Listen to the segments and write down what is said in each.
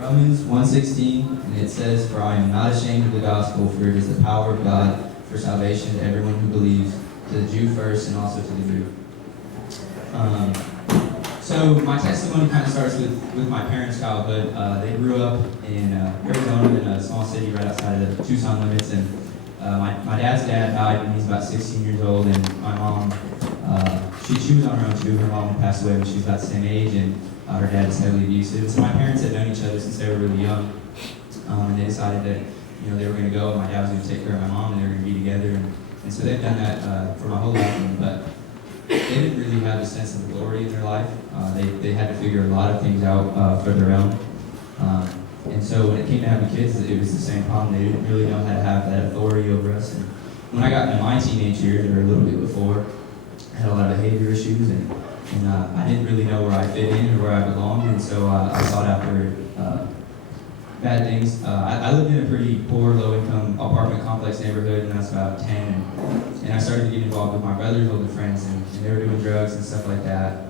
Romans 1:16, and it says, "For I am not ashamed of the gospel, for it is the power of God for salvation to everyone who believes, to the Jew first and also to the Greek." So my testimony kind of starts with my parents' childhood. They grew up in Arizona, in a small city right outside of the Tucson limits, and my dad's dad died when he was about 16 years old, and my mom, she was on her own too. Her mom had passed away when she was about the same age, and her dad was heavily abusive. So my parents had known each other since they were really young, and they decided that they were going to go, and my dad was going to take care of my mom, and they were going to be together. And so they've done that for my whole life, but they didn't really have a sense of authority in their life. They had to figure a lot of things out for their own. And so when it came to having kids, it was the same problem. They didn't really know how to have that authority over us. And when I got into my teenage years, or a little bit before, I had a lot of behavior issues, and I didn't really know where I fit in or where I belonged, and so I sought after bad things. I lived in a pretty poor, low-income apartment complex neighborhood, and I was about 10, and I started to get involved with my brother's older friends, and they were doing drugs and stuff like that.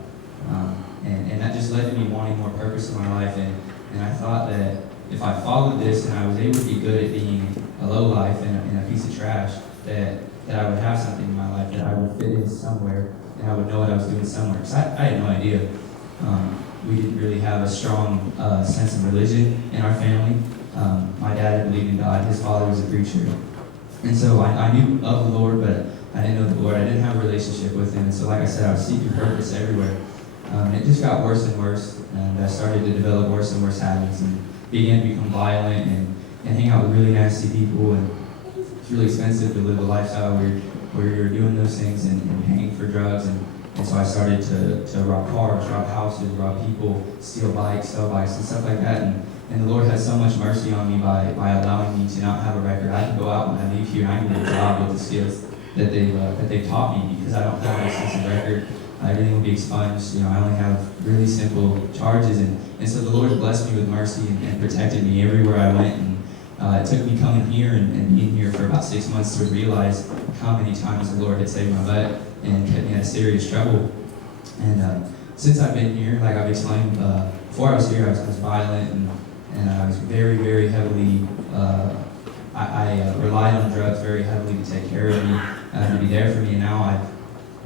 And that just led to me wanting more purpose in my life, and I thought that if I followed this and I was able to be good at being a lowlife and a piece of trash, that I would have something in my life, that I would fit in somewhere, and I would know what I was doing somewhere. Because I had no idea. We didn't really have a strong sense of religion in our family. My dad believed in God. His father was a preacher. And so I knew of the Lord, but I didn't know the Lord. I didn't have a relationship with Him. And so, like I said, I was seeking purpose everywhere. And it just got worse and worse. And I started to develop worse and worse habits and began to become violent and hang out with really nasty people. And it's really expensive to live a lifestyle where you're doing those things and paying for drugs. And so I started to rob cars, rob houses, rob people, steal bikes, sell bikes, and stuff like that. And the Lord had so much mercy on me by allowing me to not have a record. I can go out when I leave here and I can get a job with the skills that they taught me, because I don't have a sense of record. Everything will be expunged. I only have really simple charges. And so the Lord blessed me with mercy and protected me everywhere I went. And it took me coming here and being here for about 6 months to realize how many times the Lord had saved my butt and kept me out of serious trouble. And since I've been here, like I've explained, before I was here, I was violent and I was very, very heavily, I relied on drugs very heavily to take care of me, to be there for me. And now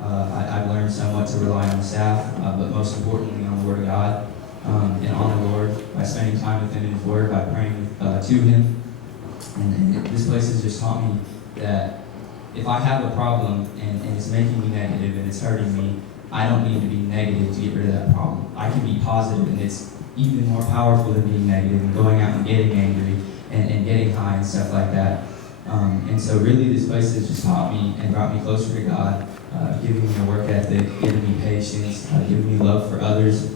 I've learned somewhat to rely on the staff, but most importantly on the Word of God, and on the Lord, by spending time with Him in His Word, by praying to Him. And this place has just taught me that if I have a problem and it's making me negative and it's hurting me, I don't need to be negative to get rid of that problem. I can be positive, and it's even more powerful than being negative and going out and getting angry and getting high and stuff like that. And so really this place has just taught me and brought me closer to God, giving me a work ethic, giving me patience, giving me love for others.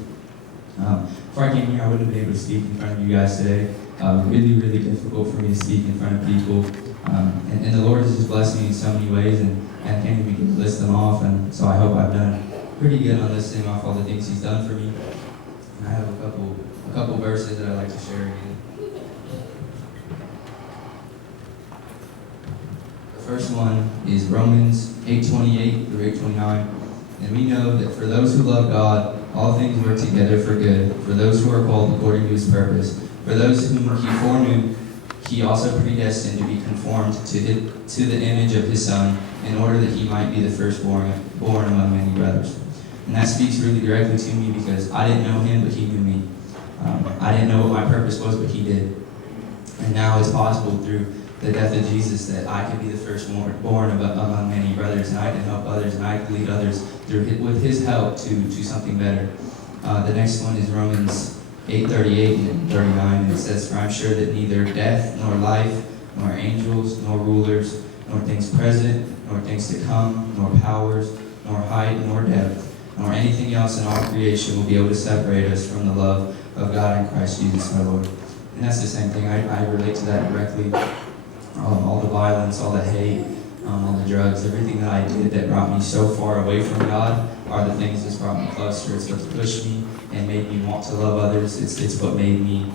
Before I came here, I wouldn't have been able to speak in front of you guys today. Really, really difficult for me to speak in front of people. And the Lord has just blessed me in so many ways, and I can't even begin to list them off. And so I hope I've done pretty good on listing off all the things He's done for me. And I have a couple verses that I'd like to share again. The first one is Romans 8:28 through 8:29. And we know that for those who love God, all things work together for good, for those who are called according to His purpose. For those whom He foreknew, He also predestined to be conformed to the image of His Son, in order that He might be the firstborn among many brothers. And that speaks really directly to me, because I didn't know Him, but He knew me. I didn't know what my purpose was, but He did. And now it's possible through the death of Jesus that I can be the firstborn among many brothers, and I can help others, and I can lead others with His help to something better. The next one is Romans 8:38 and 39, and it says, "For I'm sure that neither death, nor life, nor angels, nor rulers, nor things present, nor things to come, nor powers, nor height, nor depth, nor anything else in all creation will be able to separate us from the love of God in Christ Jesus our Lord." And that's the same thing. I relate to that directly. All the violence, all the hate, all the drugs, everything that I did that brought me so far away from God are the things that's brought me closer. It's what's pushed me and made me want to love others. It's what made me,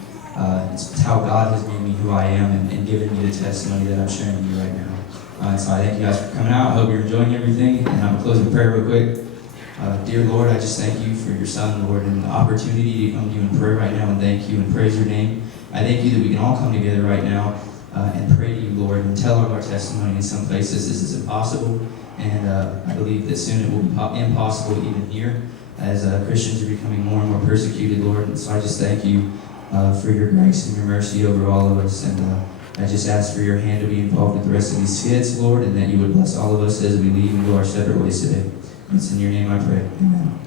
it's how God has made me who I am and given me the testimony that I'm sharing with you right now. So I thank you guys for coming out. I hope you're enjoying everything. And I'm going to close with prayer real quick. Dear Lord, I just thank you for your son, Lord, and the opportunity to come to you in prayer right now and thank you and praise your name. I thank you that we can all come together right now and pray to you, Lord, and tell of our testimony. In some places this is impossible, and I believe that soon it will be impossible even here, as Christians are becoming more and more persecuted, Lord. And so I just thank you for your grace and your mercy over all of us. And I just ask for your hand to be involved with the rest of these kids, Lord, and that you would bless all of us as we leave and go our separate ways today. It's in your name I pray. Amen.